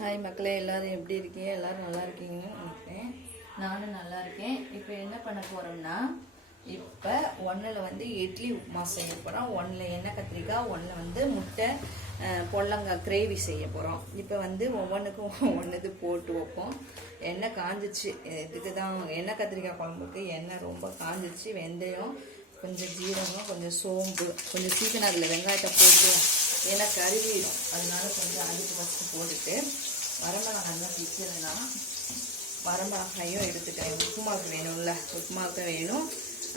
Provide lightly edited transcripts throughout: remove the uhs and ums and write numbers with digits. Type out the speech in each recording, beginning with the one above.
Hi மக்களே, எல்லோரும் எப்படி இருக்கீங்க? எல்லோரும் நல்லா இருக்கீங்கன்னு நினைக்கிறேன். நானும் நல்லா இருக்கேன். இப்போ என்ன பண்ண போகிறோம்னா, இப்போ ஒன்றில் வந்து இட்லி உப்புமா செய்ய போகிறோம். ஒன்றில் எண்ணெய் கத்திரிக்காய், ஒன்றில் வந்து முட்டை பொல்லங்காய் கிரேவி செய்ய போகிறோம். இப்போ வந்து ஒவ்வொன்றுக்கும் ஒன்றுது போட்டு வைப்போம். எண்ணெய் காஞ்சிச்சு. இதுக்கு தான் எண்ணெய் கத்திரிக்காய் குழம்புக்கு எண்ணெய் ரொம்ப காஞ்சிச்சு. வெந்தயம், கொஞ்சம் ஜீரகம், கொஞ்சம் சோம்பு, கொஞ்சம் சீக்கிரம் அதில் வெங்காயத்தை போட்டுவோம். ஏன்னா கருவிடும். அதனால கொஞ்சம் அதுக்கு ஃபஸ்ட்டு போட்டுட்டு வரமிளகாய் தான் பிடிச்சதுன்னா வரமிளகாயும் எடுத்துட்டேன். உப்புமாவுக்கு வேணும்ல, உப்புமாவுக்கு வேணும்,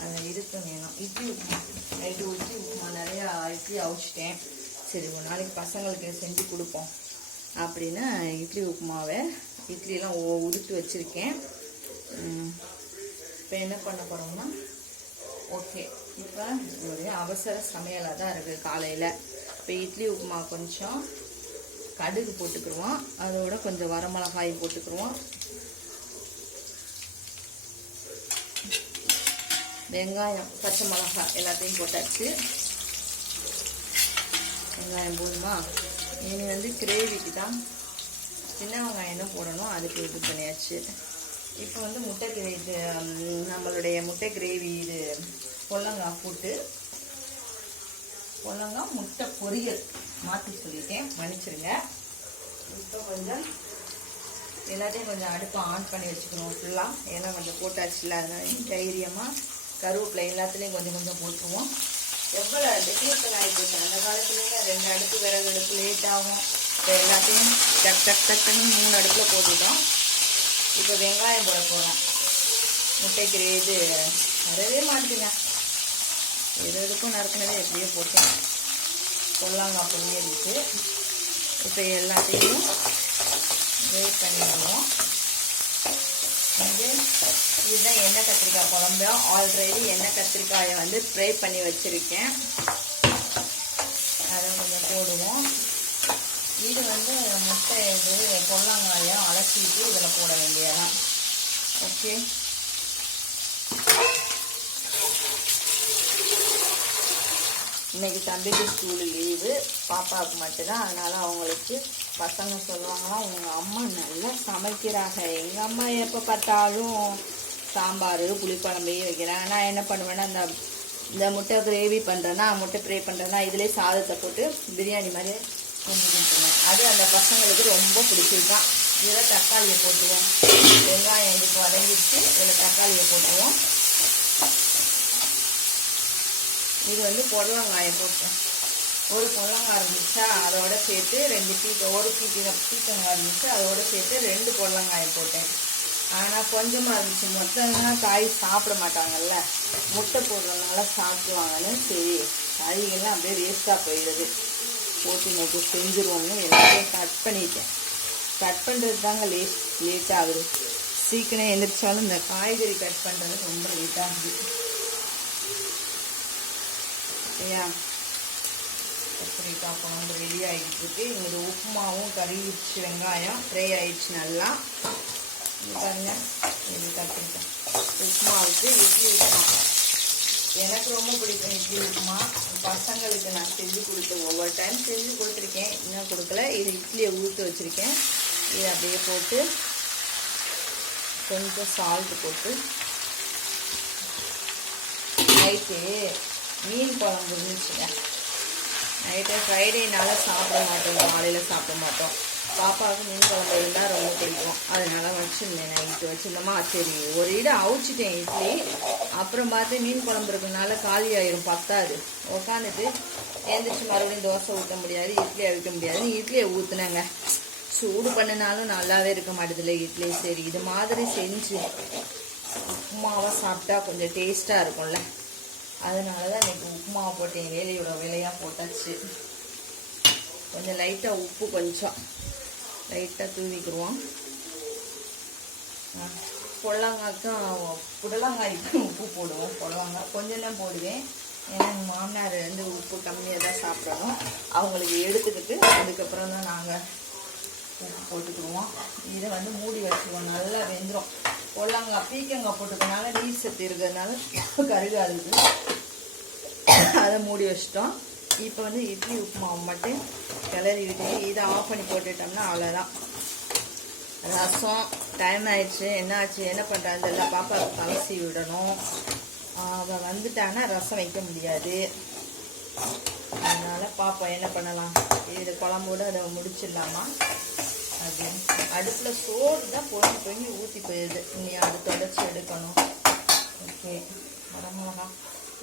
அதை இருக்கு வேணும். இட்லி உப்புமா நைட்டு இட்லி உப்புமா நிறையா இட்லி அவிச்சிட்டேன். சரி, ஒரு நாளைக்கு பசங்களுக்கு செஞ்சு கொடுப்போம் அப்படின்னு இட்லி உப்புமாவை இட்லியெல்லாம் உதுத்து வச்சுருக்கேன். இப்போ என்ன பண்ண போகிறோம்னா, ஓகே, இப்போ ஒரு அவசர சமையலாக தான் இருக்குது காலையில். இப்போ இட்லி உப்புமா கொஞ்சம் கடுகு போட்டுக்கிடுவோம், அதோட கொஞ்சம் வரமிளகாய் போட்டுக்கிடுவோம், வெங்காயம், பச்சை மிளகாய் எல்லாத்தையும் போட்டாச்சு. வெங்காயம் போதுமா? இனி வந்து கிரேவிக்கு தான் சின்ன வெங்காயம் தான் போடணும், அதுக்கு இது பண்ணியாச்சு. இப்போ வந்து முட்டை கிரேவி, நம்மளுடைய முட்டை கிரேவி இது பொல்லங்காய் போட்டு பொல்லங்காய் முட்டை பொரியல் மாற்றி சொல்லிட்டேன், மன்னிச்சிருங்க. இப்போ கொஞ்சம் எல்லாத்தையும் கொஞ்சம் அடுப்பை ஆன் பண்ணி வச்சுக்கணும் ஃபுல்லாக. ஏன்னா கொஞ்சம் போட்டாச்சுல, அதனால தைரியமாக கருவேப்பிலை எல்லாத்துலேயும் கொஞ்சம் கொஞ்சம் போட்டுருவோம். எவ்வளோ டெக்னிக்கல் ஆகிப்போச்சு. அந்த காலத்துலேயே 2 அடுப்பு விறகு அடுப்பு லேட் ஆகும். இப்போ எல்லாத்தையும் டக்குன்னு 3 அடுப்பில் போட்டுட்டோம். இப்போ வெங்காயம் போட போகிறோம். முட்டைக்கு இது வரவே மாட்டேங்க, எதுக்கும் நறுக்கினதே எப்படியோ போட்டேன். பொல்லாங்காய் பொரியலுக்கு இப்போ எல்லாத்தையும் வெயிட் பண்ணிடுவோம். இதுதான் எண்ணெய் கத்திரிக்காய் குழம்பு. ஆல்ரெடி எண்ணெய் கத்திரிக்காயை வந்து ஃப்ரை பண்ணி வச்சுருக்கேன், அதை கொஞ்சம் போடுவோம். இது வந்து முட்டை இது பொல்லாங்காயை அலசிட்டு இதில் போட வேண்டியதான். ஓகே, இன்றைக்கி தம்பிக்கு ஸ்கூலு லீவு, பாப்பாவுக்கு மட்டும்தான். அதனால் அவங்களுக்கு பசங்க சொல்லுவாங்களாம், உங்கள் அம்மா நல்லா சமைக்கிறாங்க, எங்கள் அம்மா எப்போ பார்த்தாலும் சாம்பார் புளிக்குழம்பையும் வைக்கிறாங்க. நான் என்ன பண்ணுவேன்னா, இந்த முட்டை கிரேவி பண்ணுறேன்னா, முட்டை ஃப்ரை பண்ணுறேன்னா இதிலே சாதத்தை போட்டு பிரியாணி மாதிரி செஞ்சு கொடுத்துருவேன். அது அந்த பசங்களுக்கு ரொம்ப பிடிச்சிருக்கான். இதில் தக்காளியை போட்டுவோம். வெங்காயம் இதுக்கு வதங்கிட்டு இதில் தக்காளியை போட்டுவோம். இது வந்து பொடலங்காயை போட்டேன். ஒரு பொடலங்காய் இருந்துச்சா அதோட சேர்த்து 2 ஒரு பீக்கங்காய் இருந்துச்சு, அதோட சேர்த்து 2 பொடலங்காயை போட்டேன். ஆனால் கொஞ்சமாக இருந்துச்சு. மொத்தம்னா காய் சாப்பிட மாட்டாங்கல்ல, முட்டை போடுறதுனால சாப்பிடுவாங்கன்னு சரி காய்கள்லாம் அப்படியே வேஸ்ட்டாக போயிடுது, போட்டு நோட்டு செஞ்சுருவோம்னு எல்லாத்தையும் கட் பண்ணிட்டேன். கட் பண்ணுறது தாங்க லேட் ஆகுது. சீக்கிரம் எழுந்திரிச்சாலும் இந்த காய்கறி கட் பண்ணுறது ரொம்ப லேட் ஆகுது. சரியா, கத்திரிக்காய் குழம்பு ரெடி ஆகிட்டு இருக்கு. இங்கே உப்புமாவும் கறிச்சு, வெங்காயம் ஃப்ரை ஆகிடுச்சு நல்லா. பாருங்க, இது கத்திரிக்காய் உப்புமாவுக்கு இட்லி உப்புமா எனக்கு ரொம்ப பிடிக்கும். இட்லி உப்புமா பசங்களுக்கு நான் செஞ்சு கொடுத்தேன், ஒவ்வொரு டைம் செஞ்சு கொடுத்துருக்கேன், இன்னும் கொடுக்கல. இது இட்லியை ஊற்றி வச்சுருக்கேன். இது அப்படியே போட்டு கொஞ்சம் சால்ட்டு போட்டு நைட்டு மீன் குழம்பு இருந்துச்சுங்க. நைட்டு ஃப்ரைடேனால சாப்பிட மாட்டோம், காலையில் சாப்பிட மாட்டோம். பாப்பாவுக்கு மீன் குழம்பு இருந்தால் ரொம்ப பிடிக்கும், அதனால வச்சுருந்தேன். நைட்டு வச்சுருந்தோமா, சரி ஒரு அவிச்சிட்டேன் இட்லி. அப்புறம் பார்த்து மீன் குழம்பு இருக்கிறதுனால காலி ஆயிரும், பத்தாது. உக்காந்துட்டு எழுந்திரிச்சு மறுபடியும் தோசை ஊற்ற முடியாது, இட்லி அவிக்க முடியாதுன்னு இட்லியை ஊற்றுனேங்க. சூடு பண்ணினாலும் நல்லாவே இருக்க மாட்டேதில்ல இட்லி. சரி, இது மாதிரி செஞ்சு உப்புமாவை சாப்பிட்டா கொஞ்சம் டேஸ்ட்டாக இருக்கும்ல, அதனால தான் இன்றைக்கி உப்புமாவை போட்டேன். வேலையோட வேலையாக போட்டாச்சு. கொஞ்சம் லைட்டாக உப்பு கொஞ்சம் லைட்டாக தூவிக்கிடுவோம். புடலங்காய்க்கும் உப்பு போடுவோம். புடலங்காய் கொஞ்சம் தான் போடுவேன், ஏன்னா எங்கள் மாமனார் வந்து உப்பு கம்மியாக தான் சாப்பிடணும். அவங்களுக்கு எடுத்துக்கிட்டு அதுக்கப்புறம் தான் நாங்கள் உப்பு போட்டுக்கிடுவோம். இதை வந்து மூடி வச்சுருவோம், நல்லா வெந்துடும். பொடலங்காய் பீக்கங்காய் போட்டுக்கனால நீர் சத்து இருக்கிறதுனால கருகாது. அதை மூடி வச்சிட்டோம். இப்போ வந்து இட்லி உப்புமாவை மட்டும் கிளறி விட்டு இதை ஆஃப் பண்ணி போட்டுட்டோம்னா அவ்வளோதான். ரசம் டைம் ஆயிடுச்சு, என்ன ஆச்சு என்ன பண்ணுறாங்க எல்லாம் பாப்பாவுக்கு கலசி விடணும். அவள் வந்துட்டான்னா ரசம் வைக்க முடியாது. அதனால் பாப்பா என்ன பண்ணலாம், இது குழம்போடு அதை முடிச்சிடலாமா அப்படின்னு. அடுப்பில் சோறு தான் பொங்கி ஊற்றி போயிடுது. இனி அடுத்து உடச்சி எடுக்கணும். ஓகே, வரமிளகா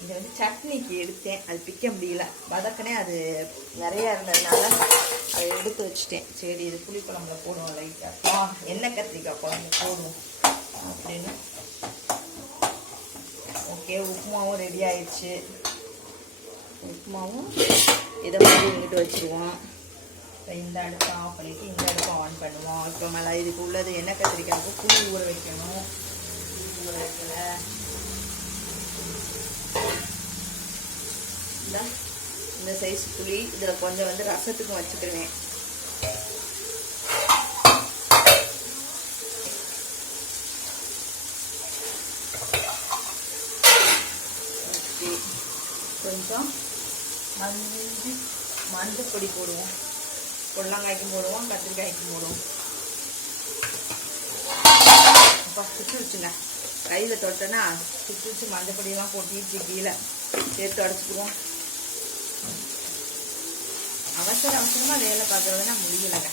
இங்கே வந்து சட்னிக்கு எடுத்தேன், அது பிக்க முடியல, வதக்கனே அது நிறையா இருந்ததுனால அதை எடுத்து வச்சுட்டேன். சரி இது புளிக்குழம்புல போடுவோம் லைட்டாக, எண்ணெய் கத்திரிக்காய் குழம்பு போடுவோம் அப்படின்னு. ஓகே, உப்புமாவும் ரெடி ஆயிடுச்சு. உப்புமாவும் இதை வந்து இங்கிட்டு வச்சுருவோம். இப்போ இந்த அடுப்பை ஆஃப் பண்ணிவிட்டு இந்த அடுப்பை ஆன் பண்ணுவோம். இப்போ மேலே இதுக்கு உள்ளது எண்ணெய் கத்திரிக்காய்க்கு புளி ஊற வைக்கணும். ஊற வைக்கல இந்த சைஸ் புளி, இதில் கொஞ்சம் வந்து ரசத்துக்கும் வச்சுக்கிடுவேன். ஓகே, கொஞ்சம் மஞ்சள் பொடி போடுவோம். பொடலங்காய்க்கும் போடுவோம், கத்திரிக்காய்க்கும் போடுவோம். அப்போ சுட்டுருச்சுங்க, கையில் தொட்டோன்னா சுட்டுச்சு. மஞ்சள் பொடியெல்லாம் கொட்டிடுச்சு, கீழே சேர்த்து அடைச்சிக்குவோம். அவசரமாக வேலை பார்க்குறதுனா முடியலைங்க.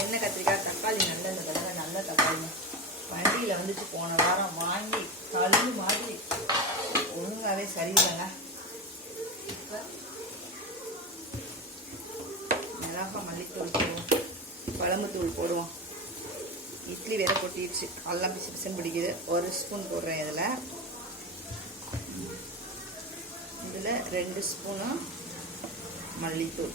எண்ணெய் கத்திரிக்காய் தக்காளி நல்ல இந்த தடவை நல்ல தக்காளி வண்டியில் வந்துட்டு போன வாரம் வாங்கி கழுவு மாதிரி ஒழுங்காகவே சரியில்லைங்க. இப்போ மிளகாய் மல்லித்தூள் போடுவோம், குழம்புத்தூள் போடுவோம். இட்லி வேற கொட்டிடுச்சு, எல்லாம் பிசு பிசுன்னு பிடிக்குது. 1 ஸ்பூன் போடுறேன். இதில் 2 ஸ்பூனு மல்லித்தூள்.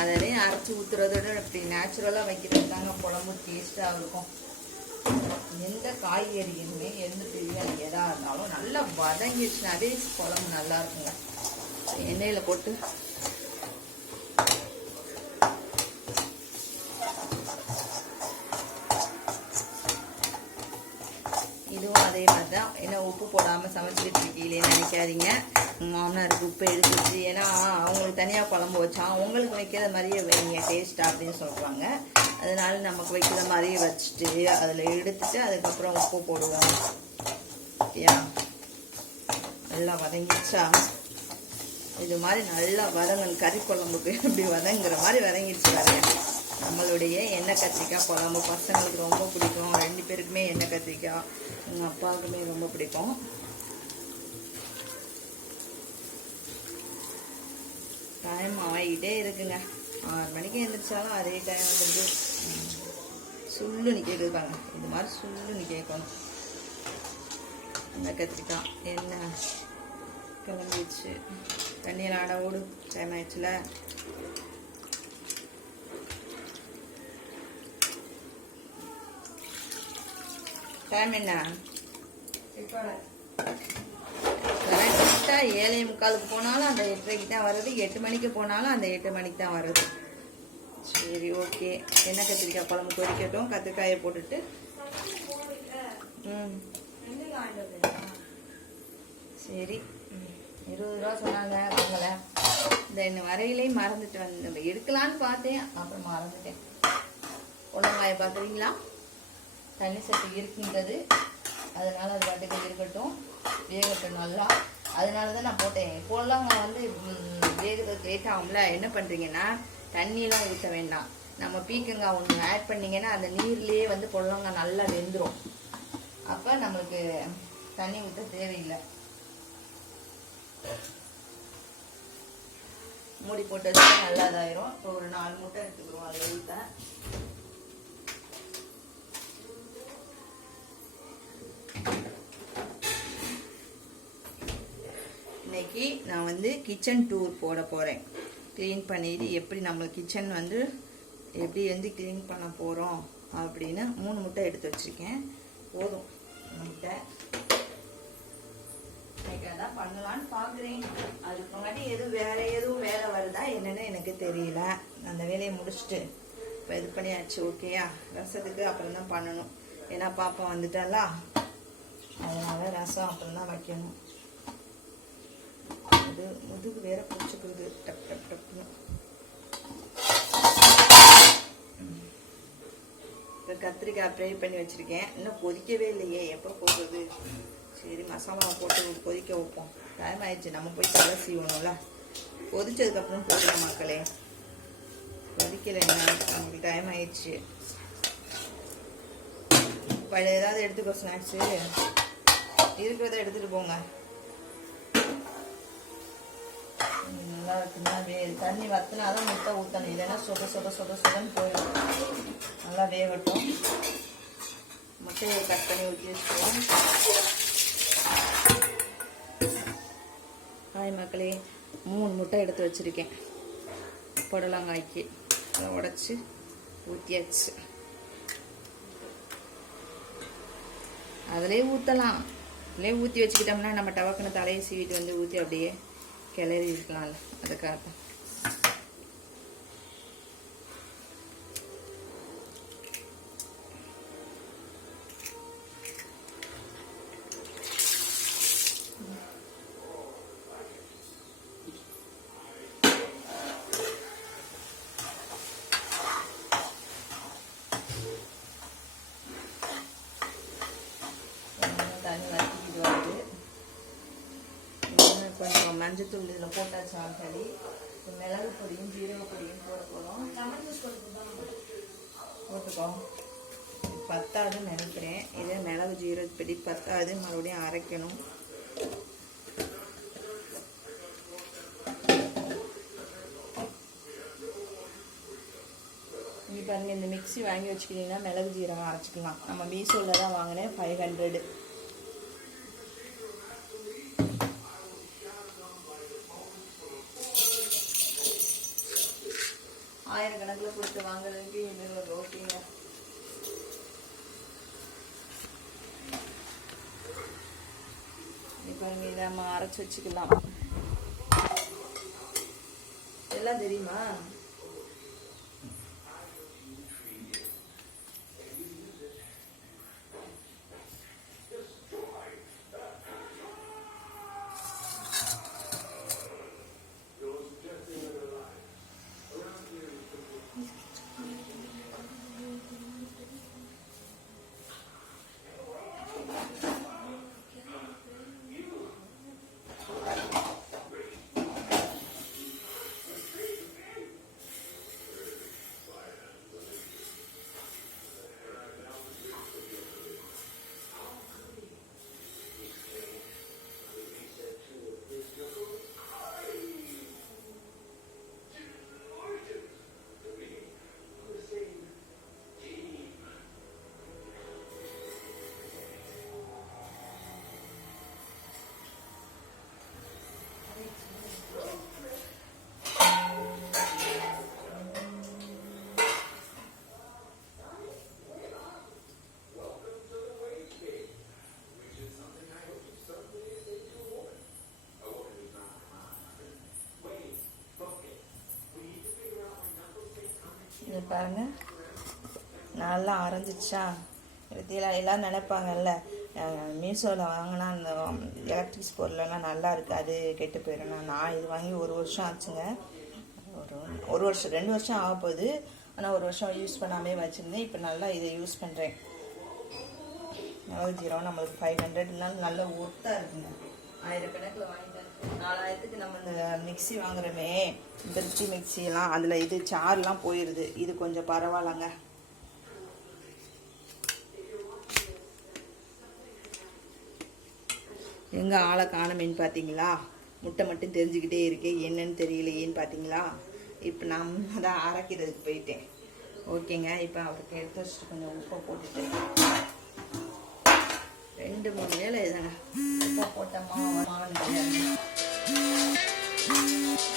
அதையும் அரைச்சி ஊற்றுறதோட இப்படி நேச்சுரலாக வைக்கிறது தாங்க குழம்பு டேஸ்ட்டாக இருக்கும். எந்த காய்கறியுமே எந்த பிரியாணி எதாக இருந்தாலும் நல்லா வதங்கிடுச்சுனாவே குழம்பு நல்லா இருக்குங்க. எண்ணெயில் போட்டு இதுவும் அதே மாதிரி தான். ஏன்னா உப்பு போடாமல் சமைச்சிட்டு இருக்கீங்களே நினைக்காதீங்க. மாமனாருக்கு உப்பு எடுத்துச்சு, ஏன்னா அவங்களுக்கு தனியாக குழம்பு வச்சா உங்களுக்கு வைக்கிற மாதிரியே வைங்க டேஸ்ட்டாக அப்படின்னு சொல்லுவாங்க. அதனால நமக்கு வைக்கிற மாதிரியே வச்சுட்டு அதில் எடுத்துட்டு அதுக்கப்புறம் உப்பு போடுவோம். ஓகேயா, நல்லா வதங்கிடுச்சா? இது மாதிரி நல்லா வதங்கணும். கறி குழம்புக்கு இப்படி வதங்குற மாதிரி வதங்கிடுச்சு பாருங்க. நம்மளுடைய எண்ணெய் கத்திரிக்காய் குழம்பு பசங்களுக்கு ரொம்ப பிடிக்கும். 2 பேருக்குமே எண்ணெய் கத்திரிக்காய், எங்கள் அப்பாவுக்குமே ரொம்ப பிடிக்கும். டைம் ஆகிட்டே இருக்குங்க. 6 மணிக்கு எழுந்திரிச்சாலும் அதே டைம் வந்து சுள்ளுன்னு கேட்குறாங்க. இது மாதிரி சுள்ளுன்னு கேட்கணும். எண்ணெய் கத்திரிக்காய் எண்ணெய் கிளம்பிடுச்சு. தண்ணியில் ஆட ஓடு, டைம் ஆயிடுச்சுல. டைம் என்ன? கரெக்டாக 7:45 போனாலும் அந்த 8:30 தான் வருது. 8 மணிக்கு போனாலும் அந்த 8 மணிக்கு தான் வருது. சரி, ஓகே. எண்ணெய் கத்திரிக்காய் குழம்பு கொதிக்கட்டும். கத்திரிக்காயை போட்டுட்டு சரி 20 ரூபா சொன்னாங்க அவங்கள. இந்த வரையிலே மறந்துட்டு வந்து எடுக்கலான்னு பார்த்தேன், அப்புறம் மறந்துட்டேன். பொடலங்காயை பார்க்குறீங்களா? தண்ணி சட்டி இருக்குங்கிறது, அதனால அது பாட்டுக்கு இருக்கட்டும், வேகட்டும் நல்லா. அதனால தான் நான் போட்டேன். பொடலங்காய் வந்து வேகிறதுக்கு லேட் ஆகும்ல. என்ன பண்ணுறீங்கன்னா தண்ணியெலாம் ஊற்ற வேண்டாம். நம்ம பீக்கங்காய் ஒன்று ஆட் பண்ணிங்கன்னா அந்த நீர்லேயே வந்து பொடலங்காய் நல்லா வெந்துடும். அப்போ நம்மளுக்கு தண்ணி ஊற்ற தேவையில்லை. மூடி போட்டது நல்லா இதாயிரும். இப்போ ஒரு 4 முட்டை எடுத்துக்கிறோம். அதை ஊற்ற இன்னைக்கு நான் வந்து கிச்சன் டூர் போட போகிறேன். க்ளீன் பண்ணிட்டு எப்படி நம்ம கிச்சன் வந்து எப்படி வந்து க்ளீன் பண்ண போகிறோம் அப்படின்னு 3 முட்டை எடுத்து வச்சுருக்கேன். போதும் முட்டை. இன்னைக்கு அதான் பண்ணலான்னு பார்க்குறேன். அதுக்கு முன்னாடி எதுவும் வேலை வருதா என்னன்னு எனக்கு தெரியல. அந்த வேலையை முடிச்சுட்டு இப்போ இது பண்ணியாச்சு. ஓகேயா, ரசத்துக்கு அப்புறம் தான் பண்ணணும். ஏன்னா பாப்பா வந்துட்டாலா, அதனால ரசம் அப்புறம் தான் வைக்கணும். முதுகு வேற பிடிச்சிக்கிறது டப் டப் டப்னு. இப்போ கத்திரிக்காய் ஃப்ரை பண்ணி வச்சுருக்கேன். இன்னும் கொதிக்கவே இல்லையே, எப்போ போடுறது? சரி மசாலா போட்டு கொதிக்க வைப்போம். டைம் ஆயிடுச்சு, நம்ம போய் தலை சீவணும்ல. கொதிச்சதுக்கப்புறம் போடலாம் மக்களே. கொதிக்கலைன்னா நமக்கு டைம் ஆயிடுச்சு. பழைய ஏதாவது எடுத்துக்கோ, ஸ்நாக்ஸு இருக்கிறத எடுத்துகிட்டு போங்க. நல்லா இருக்குன்னா தண்ணி வற்றினா தான் முட்டை ஊற்றணும், இல்லைன்னா சொத சொத சொத சொதன்னு போயிடும். நல்லா வேகட்டும். முட்டையை கட் பண்ணி ஊற்றி வச்சுக்குவோம். ஹாய் மக்களே, 3 முட்டை எடுத்து வச்சுருக்கேன். புடலங்காய்க்கு அதை உடச்சி ஊற்றியாச்சு. அதிலே ஊற்றலாம். அதிலே ஊற்றி வச்சுக்கிட்டோம்னா நம்ம டவக்குன்னு தலையை சீவிட்டு வந்து ஊற்றி அப்படியே கிளறி இருக்கலாம்ல, அதுக்காக தான். தண்ணி வற்றிக்கிட்டு வருது. கொஞ்சம் மஞ்சத்தூள் இதில் போட்டாச்சு ஆல்ரெடி. மிளகு பொடியும் ஜீரக பொடியும் போட போகிறோம். போட்டுக்கோ. பத்தாதுன்னு நினைக்கிறேன். இதே மிளகு ஜீரக பொடி பத்தாது, மறுபடியும் அரைக்கணும். இங்கே பாருங்க, இந்த மிக்ஸி வாங்கி வச்சுக்கிட்டிங்கன்னா மிளகு ஜீரகம் அரைச்சிக்கலாம். நம்ம மீஷோவில் தான் வாங்கினேன், 500. ஆயிரக்கணக்கில் கொடுத்து வாங்குறதுக்கு இது ஒரு ஓகேங்க. இப்போ இதை நம்ம அரைச்சி வச்சுக்கலாம். எல்லாம் தெரியுமா? இது பாருங்க, நல்லா அரைஞ்சிச்சா. எல்லாம் நினைப்பாங்கல்ல, மீஷோவில் வாங்கினா அந்த எலக்ட்ரிக்ஸ் பொருளெல்லாம் நல்லா இருக்காது, கெட்டு போயிடணும். நான் இது வாங்கி 1 வருஷம் ஆச்சுங்க. ஒரு வருஷம் 2 வருஷம் ஆக போகுது. ஆனால் 1 வருஷம் யூஸ் பண்ணாமே வச்சுருந்தேன். இப்போ நல்லா இதை யூஸ் பண்ணுறேன். மிளகு ஜீரகம் நம்மளுக்கு 500 நல்ல ஒர்த்தாக இருக்குங்க. ஆயிரக்கணக்கில் வாங்கிட்டேன். 4000க்கு நம்ம இந்த மிக்சி வாங்குறோமே, திருச்சி மிக்சியெல்லாம், அதில் இது சார்லாம் போயிடுது. இது கொஞ்சம் பரவாயில்லங்க. எங்கே ஆளை காணுமேன்னு பார்த்தீங்களா? முட்டை மட்டும் தெரிஞ்சுக்கிட்டே இருக்கேன், என்னன்னு தெரியலையேன்னு பார்த்தீங்களா? இப்போ நான் தான் அரைக்கிறதுக்கு போயிட்டேன். ஓகேங்க, இப்போ அவருக்கு எடுத்து வச்சுட்டு கொஞ்சம் உப்பை போட்டுட்டு 2-3 வேலை இதாங்க. உப்பை போட்டோமா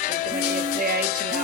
8 மணி 8 ஆயிடுச்சுங்க.